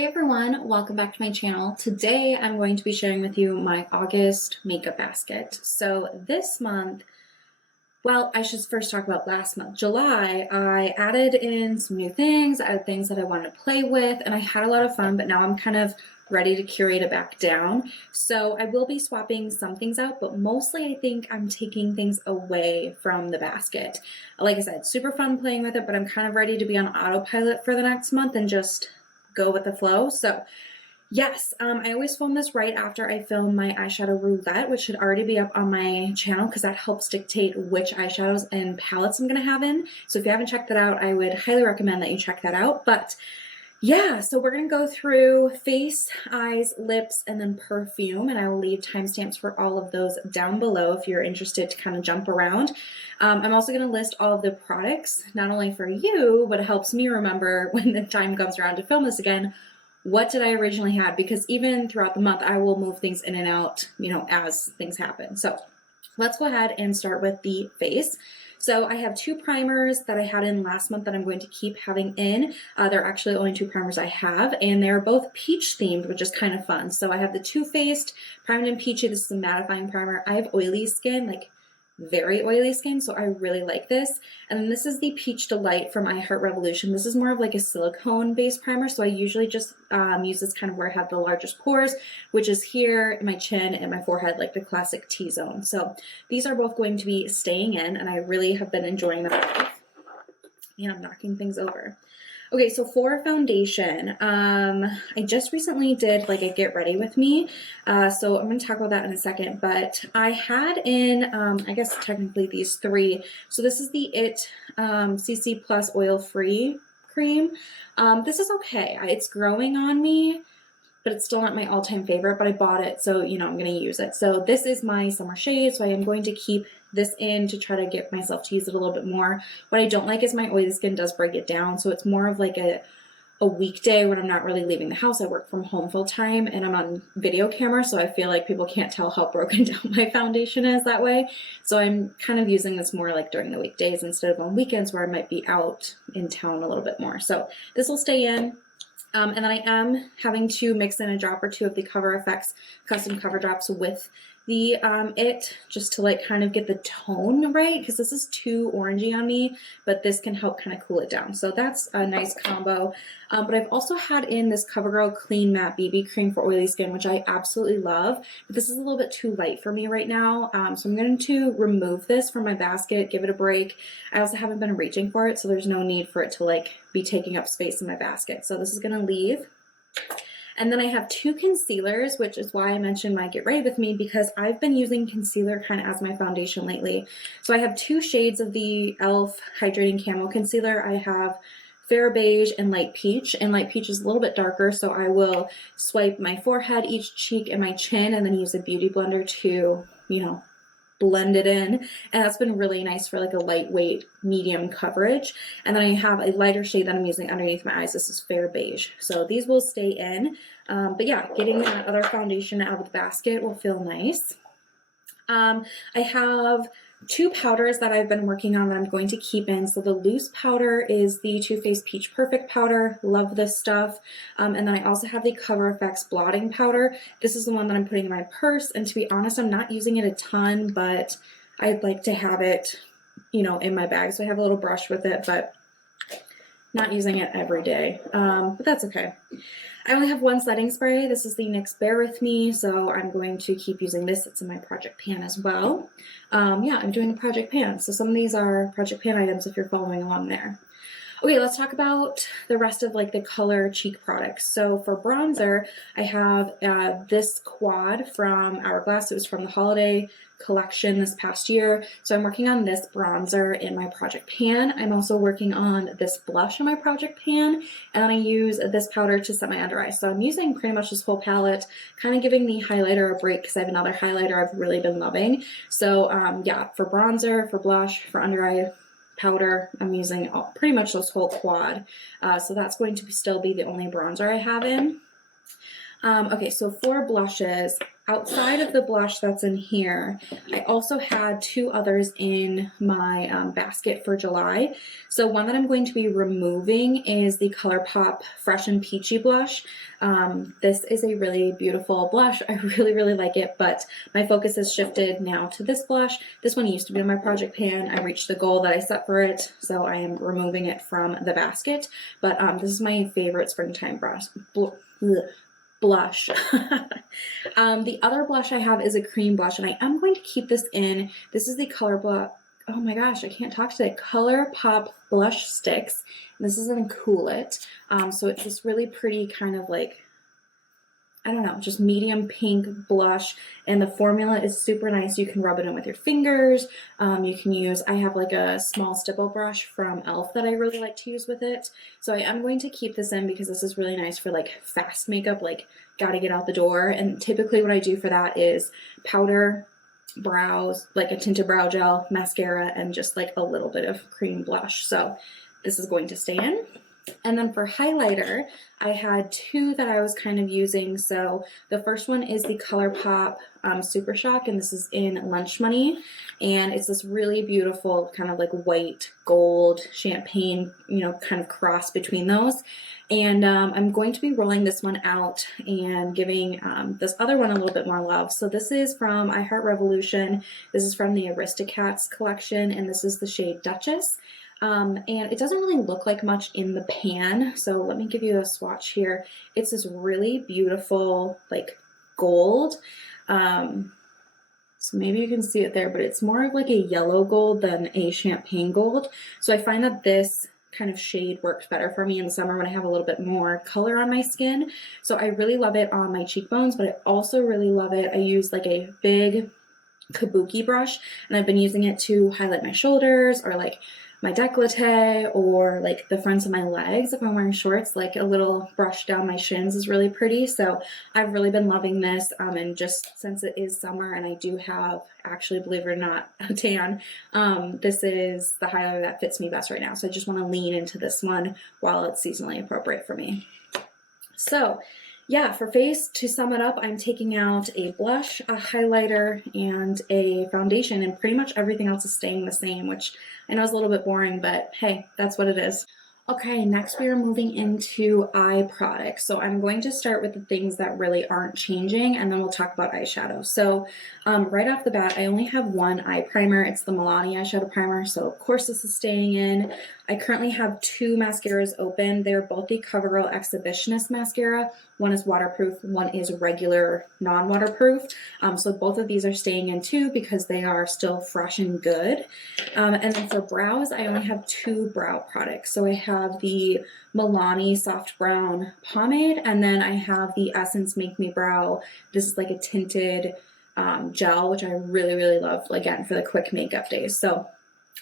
Hey everyone, welcome back to my channel. Today I'm going to be sharing with you my August makeup basket. So this month, well, I should first talk about last month. July, I added in some new things, I added things that I wanted to play with, and I had a lot of fun, but now I'm kind of ready to curate it back down. So I will be swapping some things out, but mostly I think I'm taking things away from the basket. Like I said, super fun playing with it, but I'm kind of ready to be on autopilot for the next month and just go with the flow. So yes, I always film this right after I film my eyeshadow roulette, which should already be up on my channel because that helps dictate which eyeshadows and palettes I'm going to have in. So if you haven't checked that out, I would highly recommend that you check that out. But yeah, so we're going to go through face, eyes, lips, and then perfume, and I will leave timestamps for all of those down below if you're interested to kind of jump around. I'm also going to list all of the products, not only for you, but it helps me remember when the time comes around to film this again, what did I originally have? Because even throughout the month, I will move things in and out, as things happen. So let's go ahead and start with the face. So I have two primers that I had in last month that I'm going to keep having in. They're actually the only two primers I have, and they're both peach themed, which is kind of fun. So I have the Too Faced Primed and Peachy. This is a mattifying primer. I have oily skin, like very oily skin, so I really like this. And then this is the Peach Delight from I Heart Revolution. This is more of like a silicone based primer, so I usually just use this kind of where I have the largest pores, which is here in my chin and my forehead, like the classic T-zone. So these are both going to be staying in, and I really have been enjoying them. Yeah, I'm knocking things over. Okay, so for foundation, I just recently did like a get ready with me, so I'm going to talk about that in a second, but I had in, I guess technically these three. So this is the IT CC Plus Oil-Free Cream. This is okay. It's growing on me, but it's still not my all-time favorite, but I bought it, so, I'm going to use it. So this is my summer shade, so I am going to keep this in to try to get myself to use it a little bit more. What I don't like is my oily skin does break it down, so it's more of like a weekday when I'm not really leaving the house. I work from home full time, and I'm on video camera, so I feel like people can't tell how broken down my foundation is that way. So I'm kind of using this more like during the weekdays instead of on weekends where I might be out in town a little bit more. So this will stay in. And then I am having to mix in a drop or two of the Cover FX custom cover drops with the IT, just to like kind of get the tone right, because this is too orangey on me, but this can help kind of cool it down. So that's a nice combo. But I've also had in this CoverGirl Clean Matte BB Cream for oily skin, which I absolutely love, but this is a little bit too light for me right now. So I'm going to remove this from my basket, give it a break. I also haven't been reaching for it, so there's no need for it to like be taking up space in my basket. So this is going to leave. And then I have two concealers, which is why I mentioned my Get Ready With Me, because I've been using concealer kind of as my foundation lately. So I have two shades of the e.l.f. Hydrating Camo Concealer. I have Fair Beige and Light Peach, and Light Peach is a little bit darker, so I will swipe my forehead, each cheek, and my chin, and then use a beauty blender to, blend it in, and that's been really nice for like a lightweight medium coverage. And then I have a lighter shade that I'm using underneath my eyes. This is Fair Beige, so these will stay in. But yeah, getting that other foundation out of the basket will feel nice. I have two powders that I've been working on that I'm going to keep in. So the loose powder is the Too Faced Peach Perfect powder. Love this stuff. And then I also have the Cover FX blotting powder. This is the one that I'm putting in my purse. And to be honest, I'm not using it a ton, but I'd like to have it, in my bag. So I have a little brush with it, but not using it every day. But that's okay. I only have one setting spray. This is the NYX Bear With Me, so I'm going to keep using this. It's in my project pan as well. Yeah, I'm doing a project pan, so some of these are project pan items if you're following along there. Okay, let's talk about the rest of like the color cheek products. So for bronzer, I have this quad from Hourglass. It was from the holiday collection this past year. So I'm working on this bronzer in my project pan. I'm also working on this blush in my project pan, and then I use this powder to set my under eye. So I'm using pretty much this whole palette, kind of giving the highlighter a break because I have another highlighter I've really been loving. So yeah, for bronzer, for blush, for under eye powder, I'm using pretty much this whole quad. So that's going to still be the only bronzer I have in. Okay, so for blushes, outside of the blush that's in here, I also had 2 others in my basket for July. So one that I'm going to be removing is the ColourPop Fresh and Peachy blush. This is a really beautiful blush. I really, really like it, but my focus has shifted now to this blush. This one used to be in my project pan. I reached the goal that I set for it, so I am removing it from the basket. But this is my favorite springtime blush. The other blush I have is a cream blush, and I am going to keep this in. This is the oh my gosh, I can't talk today. ColourPop Blush Sticks. This is in Cool It. So it's this really pretty kind of like, I don't know, just medium pink blush, and the formula is super nice. You can rub it in with your fingers. You can use, I have like a small stipple brush from e.l.f. that I really like to use with it. So I am going to keep this in because this is really nice for like fast makeup, like gotta get out the door. And typically what I do for that is powder, brows, like a tinted brow gel, mascara, and just like a little bit of cream blush. So this is going to stay in. And then for highlighter, I had 2 that I was kind of using. So the first one is the ColourPop Super Shock, and this is in Lunch Money. And it's this really beautiful kind of like white, gold, champagne, you know, kind of cross between those. And I'm going to be rolling this one out and giving this other one a little bit more love. So this is from I Heart Revolution. This is from the Aristocats collection, and this is the shade Duchess. And it doesn't really look like much in the pan, so let me give you a swatch here. It's this really beautiful, like, gold. So maybe you can see it there, but it's more of like a yellow gold than a champagne gold. So I find that this kind of shade works better for me in the summer when I have a little bit more color on my skin. So I really love it on my cheekbones, but I also really love it. I use like a big kabuki brush, and I've been using it to highlight my shoulders or like my décolleté or like the fronts of my legs if I'm wearing shorts. Like a little brush down my shins is really pretty. So I've really been loving this, and just since it is summer and I do have, actually, believe it or not, a tan, this is the highlighter that fits me best right now. So I just want to lean into this one while it's seasonally appropriate for me. So yeah, for face, to sum it up, I'm taking out a blush, a highlighter, and a foundation, and pretty much everything else is staying the same, which I know is a little bit boring, but hey, that's what it is. Okay, next we are moving into eye products. So I'm going to start with the things that really aren't changing, and then we'll talk about eyeshadow. So right off the bat, I only have one eye primer. It's the Milani eyeshadow primer, so of course this is staying in. I currently have 2 mascaras open. They're both the CoverGirl Exhibitionist mascara. One is waterproof, one is regular non-waterproof. So both of these are staying in too because they are still fresh and good. And then for brows, I only have 2 brow products. So I have the Milani Soft Brown Pomade, and then I have the Essence Make Me Brow. This is like a tinted gel, which I really, really love, again, for the quick makeup days. So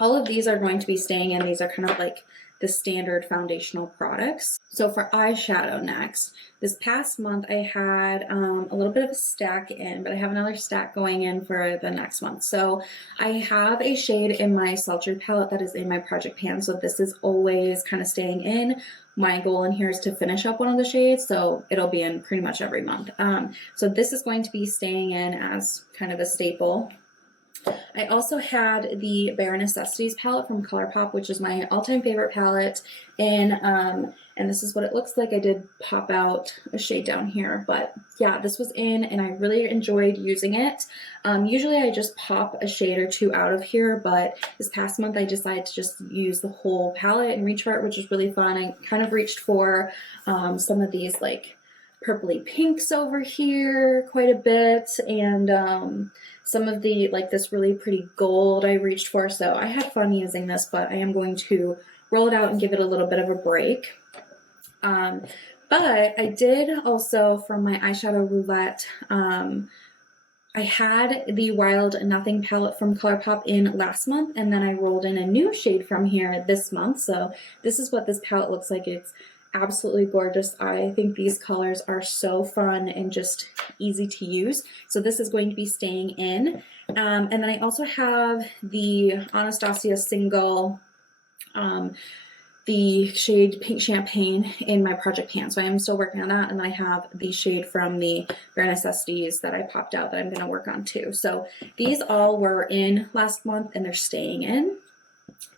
all of these are going to be staying in. These are kind of like the standard foundational products. So for eyeshadow next, this past month I had a little bit of a stack in, but I have another stack going in for the next month. So I have a shade in my Sultry palette that is in my project pan. So this is always kind of staying in. My goal in here is to finish up one of the shades, so it'll be in pretty much every month. So this is going to be staying in as kind of a staple. I also had the Bare Necessities palette from ColourPop, which is my all-time favorite palette, and this is what it looks like. I did pop out a shade down here, but yeah, this was in, and I really enjoyed using it. Usually I just pop a shade or 2 out of here, but this past month I decided to just use the whole palette and reach for it, which was really fun. I kind of reached for some of these like purpley pinks over here quite a bit, and some of the, like this really pretty gold I reached for. So I had fun using this, but I am going to roll it out and give it a little bit of a break. But I did also, from my eyeshadow roulette, I had the Wild Nothing palette from ColourPop in last month, and then I rolled in a new shade from here this month. So this is what this palette looks like. It's absolutely gorgeous. I think these colors are so fun and just easy to use. So this is going to be staying in. And then I also have the Anastasia single the shade Pink Champagne in my project pan. So I am still working on that. And then I have the shade from the Bare Necessities that I popped out that I'm going to work on too. So these all were in last month and they're staying in.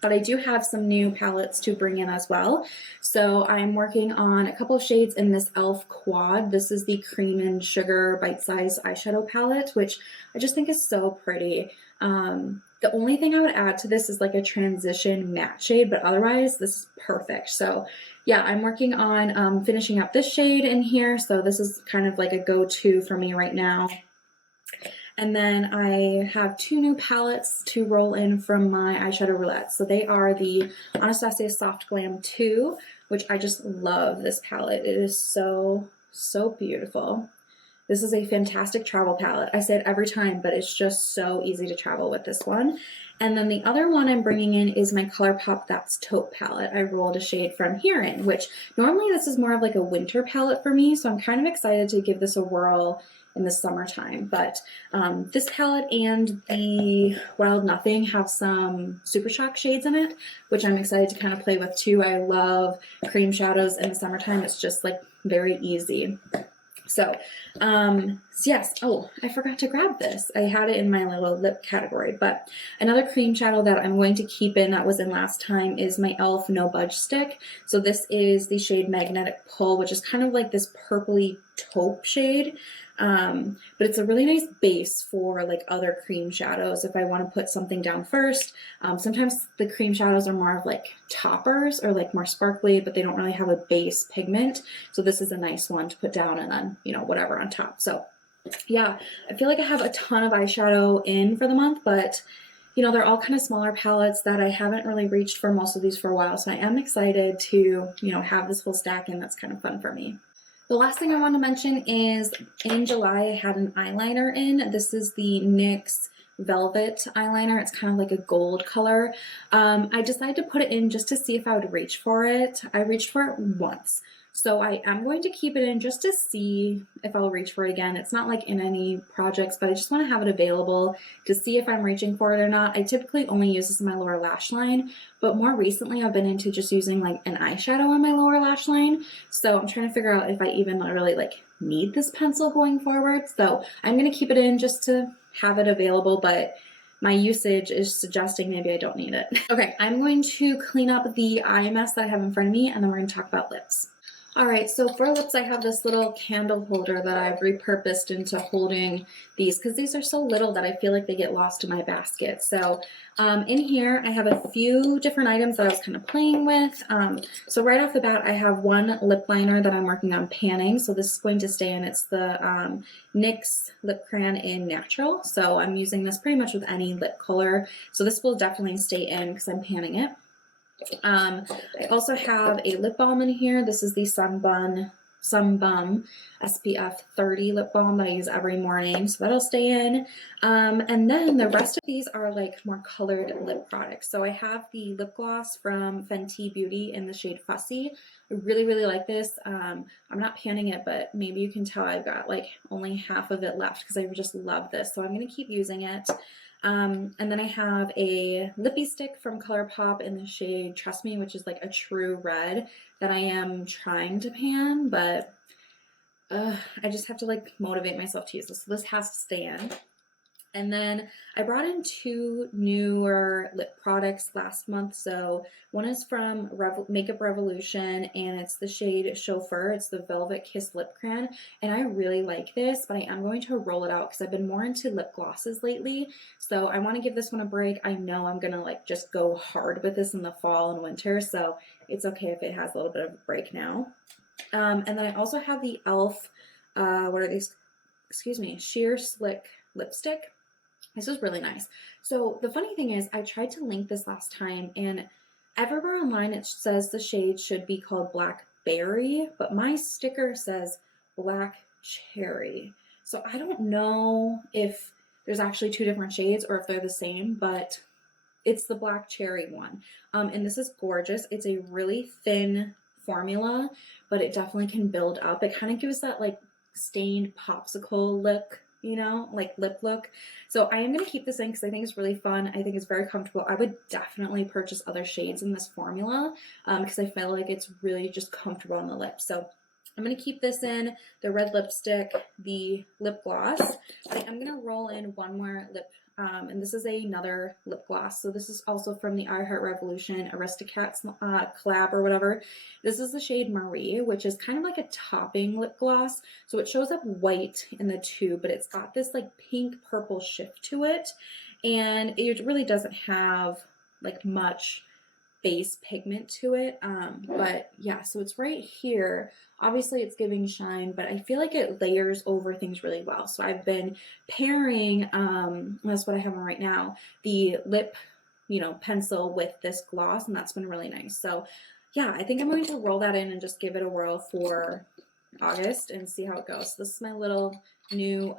But I do have some new palettes to bring in as well. So I'm working on a couple of shades in this e.l.f. Quad. This is the Cream and Sugar Bite-Size Eyeshadow Palette, which I just think is so pretty. The only thing I would add to this is like a transition matte shade, but otherwise this is perfect. So yeah, I'm working on finishing up this shade in here. So this is kind of like a go-to for me right now. And then I have two new palettes to roll in from my eyeshadow roulette. So they are the Anastasia Soft Glam 2, which I just love this palette. It is so, so beautiful. This is a fantastic travel palette. I say it every time, but it's just so easy to travel with this one. And then the other one I'm bringing in is my ColourPop That's Taupe palette. I rolled a shade from here in, which normally this is more of like a winter palette for me. So I'm kind of excited to give this a whirl in the summertime. But this palette and the Wild Nothing have some Super Shock shades in it, which I'm excited to kind of play with too. I love cream shadows in the summertime. It's just like very easy. So yes, oh, I forgot to grab this. I had it in my little lip category, but another cream shadow that I'm going to keep in that was in last time is my e.l.f. No Budge Stick. So this is the shade Magnetic Pull, which is kind of like this purpley taupe shade. But it's a really nice base for like other cream shadows if I want to put something down first. Sometimes the cream shadows are more of like toppers or like more sparkly, but they don't really have a base pigment. So this is a nice one to put down and then, you know, whatever on top. So yeah, I feel like I have a ton of eyeshadow in for the month, but you know, they're all kind of smaller palettes that I haven't really reached for most of these for a while. So I am excited to, you know, have this full stack and that's kind of fun for me. The last thing I want to mention is in July I had an eyeliner in. This is the NYX Velvet eyeliner. It's kind of like a gold color. I decided to put it in just to see if I would reach for it. I reached for it once. So I am going to keep it in just to see if I'll reach for it again. It's not like in any projects, but I just want to have it available to see if I'm reaching for it or not. I typically only use this in my lower lash line, but more recently I've been into just using like an eyeshadow on my lower lash line. So I'm trying to figure out if I even really like need this pencil going forward. So I'm going to keep it in just to have it available, but my usage is suggesting maybe I don't need it. Okay, I'm going to clean up the eye mess that I have in front of me and then we're going to talk about lips. All right, so for lips, I have this little candle holder that I've repurposed into holding these because these are so little that I feel like they get lost in my basket. So in here, I have a few different items that I was kind of playing with. So right off the bat, I have one lip liner that I'm working on panning. So this is going to stay in. It's the NYX Lip Crayon in Natural. So I'm using this pretty much with any lip color. So this will definitely stay in because I'm panning it. I also have a lip balm in here. This is the Sunbum SPF 30 lip balm that I use every morning, so that'll stay in. And then the rest of these are like more colored lip products. So I have the lip gloss from Fenty Beauty in the shade Fussy. I really, really like this. I'm not panning it, but maybe you can tell I've got like only half of it left because I just love this. So I'm going to keep using it. And then I have a lippy stick from ColourPop in the shade Trust Me, which is like a true red that I am trying to pan, but I just have to like motivate myself to use this. So this has to stay in. And then I brought in two newer lip products last month. So one is from Makeup Revolution and it's the shade Chauffeur. It's the Velvet Kiss Lip Crayon. And I really like this, but I am going to roll it out because I've been more into lip glosses lately. So I want to give this one a break. I know I'm going to like just go hard with this in the fall and winter. So it's okay if it has a little bit of a break now. And then I also have the e.l.f. What are these? Excuse me, Sheer Slick Lipstick. This is really nice. So the funny thing is I tried to link this last time and everywhere online it says the shade should be called Blackberry, but my sticker says Black Cherry. So I don't know if there's actually two different shades or if they're the same, but it's the Black Cherry one. And this is gorgeous. It's a really thin formula, but it definitely can build up. It kind of gives that like stained popsicle look you know, like lip look. So I am going to keep this in because I think it's really fun. I think it's very comfortable. I would definitely purchase other shades in this formula because I feel like it's really just comfortable on the lips. So I'm going to keep this in, the red lipstick, the lip gloss. I'm going to roll in one more lip, and this is another lip gloss. So this is also from the I Heart Revolution Aristocats collab or whatever. This is the shade Marie, which is kind of like a topping lip gloss. So it shows up white in the tube, but it's got this like pink purple shift to it. And it really doesn't have like much base pigment to it, but yeah, so it's right here. Obviously it's giving shine, but I feel like it layers over things really well. So I've been pairing, that's what I have on right now, the lip, you know, pencil with this gloss, and that's been really nice. So yeah, I think I'm going to roll that in and just give it a whirl for August and see how it goes. So this is my little new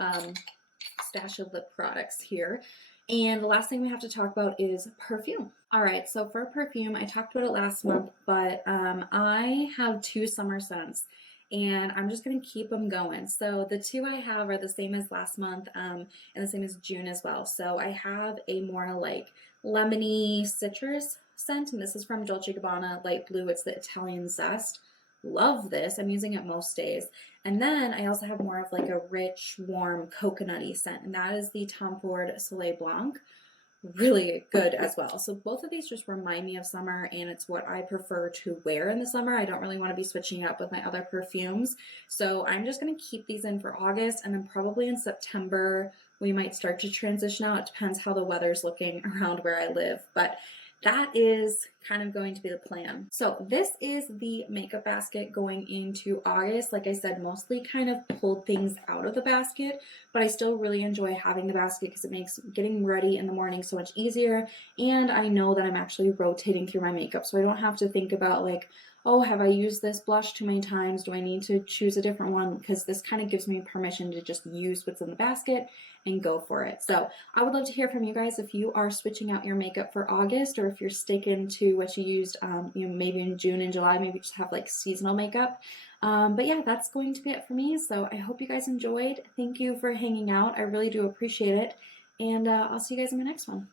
stash of lip products here. And the last thing we have to talk about is perfume. All right, so for perfume, I talked about it last month, but I have 2 summer scents and I'm just gonna keep them going. So the 2 I have are the same as last month and the same as June as well. So I have a more like lemony citrus scent, and this is from Dolce & Gabbana Light Blue. It's the Italian Zest. Love this. I'm using it most days. And then I also have more of like a rich, warm, coconutty scent, and that is the Tom Ford Soleil Blanc. Really good as well. So both of these just remind me of summer, and it's what I prefer to wear in the summer. I don't really want to be switching it up with my other perfumes. So I'm just going to keep these in for August, and then probably in September we might start to transition out. It depends how the weather's looking around where I live, but that is kind of going to be the plan. So this is the makeup basket going into August. Like I said, mostly kind of pulled things out of the basket, but I still really enjoy having the basket because it makes getting ready in the morning so much easier. And I know that I'm actually rotating through my makeup, so I don't have to think about like, oh, have I used this blush too many times? Do I need to choose a different one? Because this kind of gives me permission to just use what's in the basket and go for it. So I would love to hear from you guys if you are switching out your makeup for August, or if you're sticking to what you used, you know, maybe in June and July, maybe just have like seasonal makeup. But yeah, that's going to be it for me. So I hope you guys enjoyed. Thank you for hanging out. I really do appreciate it. And I'll see you guys in my next one.